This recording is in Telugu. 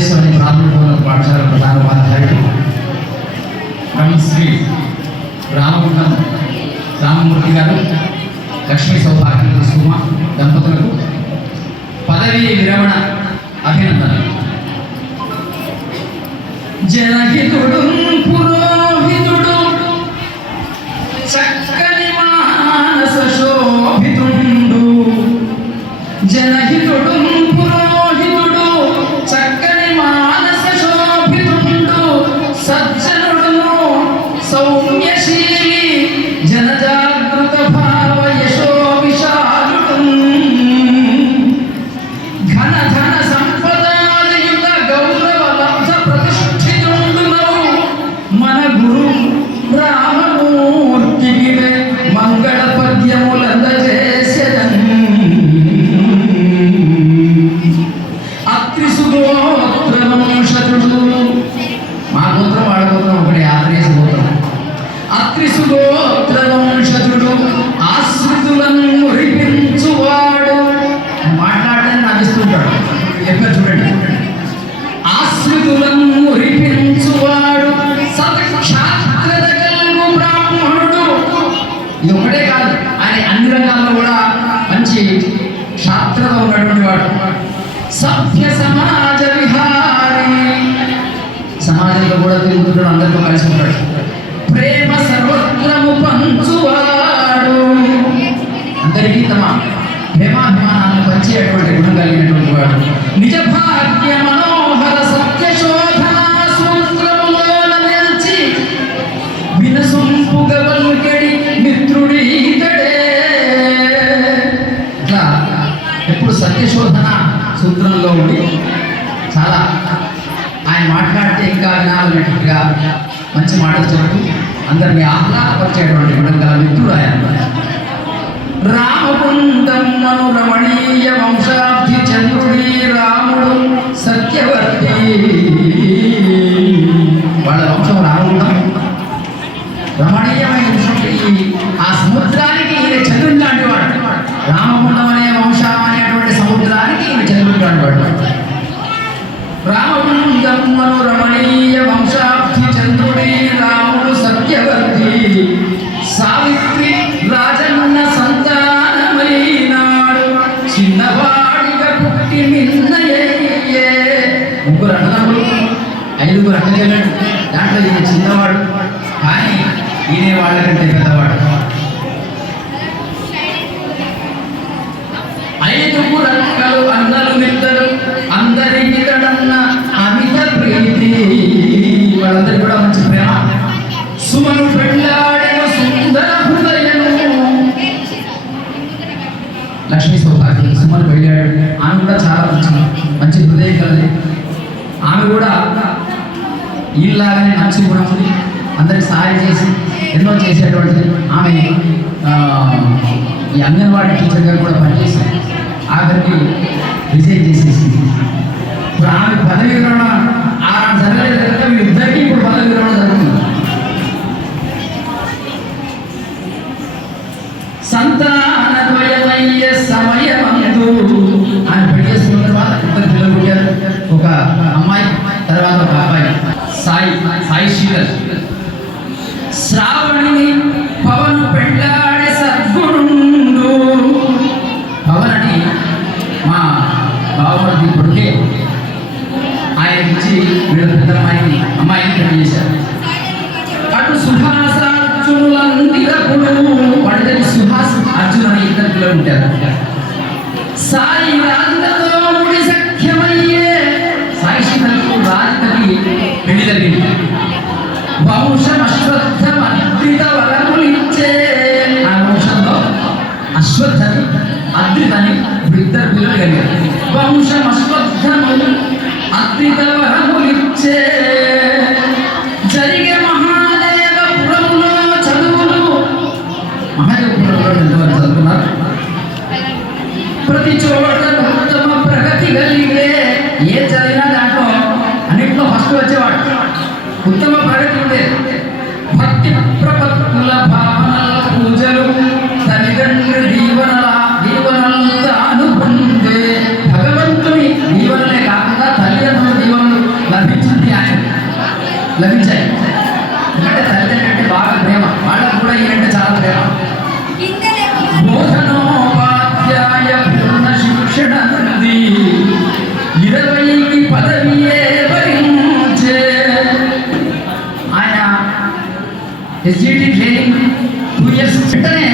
రాజేశ్వరి ప్రాథమికోన్నత పాఠశాల ప్రధానోపాధ్యాయుడు శ్రీ రామగుండం రామమూర్తి గారు, లక్ష్మీ సౌభాగ్య సుమ దంపతులకు పదవీ విరమణ అభినందనలు. జనహితుడు పురోహితుడు చక్కని మానస శోభితుండు, జనహితుడు పురోహితుడు చక్కని మానస శోభితుండు, సజ్జనుడును సౌమ్యశీలి జనజాగృత భావ యశో విశాలుడు, ఘన ధన సంపదాలయుత గౌరవ లబ్ధ ప్రతిష్ఠితుండునవు మన గురు రామమూర్తికి మంగళ పద్యములందజేసెదన్. అత్రి సుగోత్ర వంశతుడు, మా గోత్రం వాళ్ళ గోత్రం ఒకటి, ఆత్రేయ గోత్రం. అత్రి సుగోత్ర వంశతుడు ఆశ్రితులను మురిపించువాడు, మాట్లాడని నవ్విస్తుంటాడు, ఎక్కడ చూడండి. ఆశ్రితులను మురిపించువాడు సత్క్షాత్రద కల్గు బ్రాహ్మణుడు. ఇది ఒకటే కాదు, ఆయన అన్ని రంగాల్లో కూడా మంచి శాస్త్రత ఉన్నటువంటి వాడు. సభ్య సమాజ విహారి, సమాజంలో కూడా తిరుగుతుంటాడు, అందరితో కలిసి ఉంటాడు. ప్రేమ సర్వత్రము పంచువాడు, అందరికీ తమ ప్రేమాభిమానాలను పంచేటువంటి గుణం కలిగినటువంటి వాడు. నిజ భాగ్య మనోహర సత్య శోధన సూత్రములోన నిలిచి వినసొంపుగ వల్కెడి మిత్రుడి ఇతడే. ఇట్లా ఎప్పుడు సత్యశోధన సూత్రంలో ఉండి చాలా ఆయన మాట్లాడితే ఇంకా వినాలన్నట్టుగా మంచి మాటలు చెబుతూ అందరినీ ఆహ్లాదపరిచేటువంటి గుణం గల మిత్రుడు ఆయన. రామకుండం మను రమణీయ వంశాబ్ది చంద్రుడి రాముడు సత్యవర్తి. వాళ్ళ వంశం రామకుండం రమణీయమైన వంశం. ఆ సముద్రానికి ఈయన చంద్రుడు లాంటి వాడు. రామకుండం అనే వంశం అనేటువంటి సముద్రానికి ఈయన చంద్రుడు లాంటి వాడు. రామకుండం మను రమణీయ వంశాబ్ది చంద్రుడి రాముడు సత్యవర్తి. సావిత్రి రాజన్న సంతానమైనాడు, చిన్నవాడిగా పుట్టి మిన్నయ్యే. ముగ్గురు అన్నదమ్ములు, ఐదుగురు అక్కజల్లుడు, దాంట్లో ఈయన చిన్నవాడు, కానీ ఈయన వాళ్ళకంటే పెద్దవాడు. ఐదుగురు అక్కలు అన్నలు మిద్దరు, అందరికి తడన్న అమిత ప్రీతి. వాళ్ళందరూ కూడా మంచి ప్రేమ. సుమను పెళ్ళాడిన సుందర హృదయము, లక్ష్మీ సౌభాగ్యం సుమను పెళ్ళాడు. ఆమె కూడా చాలా మంచి హృదయం కలది. ఆమె కూడా ఈలాగానే మంచి గుణం ఉంది, అందరికి సహాయం చేసి ఎన్నో చేసేటువంటి ఆమె. ఈ అంగన్వాడీ టీచర్గా కూడా పనిచేసి ఆఖరికి రిజైన్ చేసేసింది. ఇప్పుడు ఆమె పదవి విరమణ ఆనాడు జరగలేదు కనుక వీళ్ళిద్దరికీ ఇప్పుడు పదవి విరమణ జరుగుతుంది. సంతానద్వయమయ్య సమయమందు ఆయన పెళ్లి చేసుకున్న తర్వాత ఇద్దరు పిల్లలు పుట్టారు. ఒక అమ్మాయి, తర్వాత ఒక అబ్బాయి, సాయి శీలర్. శ్రావణిని పవన్ పెళ్ళాడే సద్గుణుండు. పవన్ అని మా బావమరిది కొడుకే. ఆయన ఇచ్చి వీళ్ళ పెద్ద అమ్మాయిని పెళ్లి చేశారు. అటు సుహాసార్జునులందిరపుడు, వాడిద్దరికి సుహాస్ అర్జున్ అని ఇద్దరు పిల్లలు ఉంటారు. సాయి రాజులతో ముడి సఖ్యమయ్యే, సాయి శీలకు రాజుకి పెళ్లి జరిగింది. వంశం అశ్వత్థం అద్రిత వరములిచ్చే. ఆ వంశంలో అశ్వత్థని అద్రితని ఇద్దరు పిల్లలు కలిగారు. వంశం అశ్వత్థము అద్రిత వరములిచ్చే. జరిగే మహాదేవపురములో చదువులు, మహాదేవపురంలో ఎంతవరకు చదువుకున్నారు. ప్రతి చోట ఉత్తమ ప్రగతి కలిగే. ఏ చదివినా దాంట్లో అన్నింటిలో ఫస్ట్ వచ్చేవాడు. ఉత్తమ ప్రగతి ఉండే. భక్తి ప్రపత్తుల భావనల పూజలు, తల్లిదండ్రుల దీవనలంతా అనుకుంటే భగవంతుని దీవనలే కాకుండా తల్లిదండ్రుల దీవనలు ఎస్జిటి ట్రైనింగ్ 2 ఇయర్స్ వెంటనే